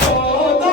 14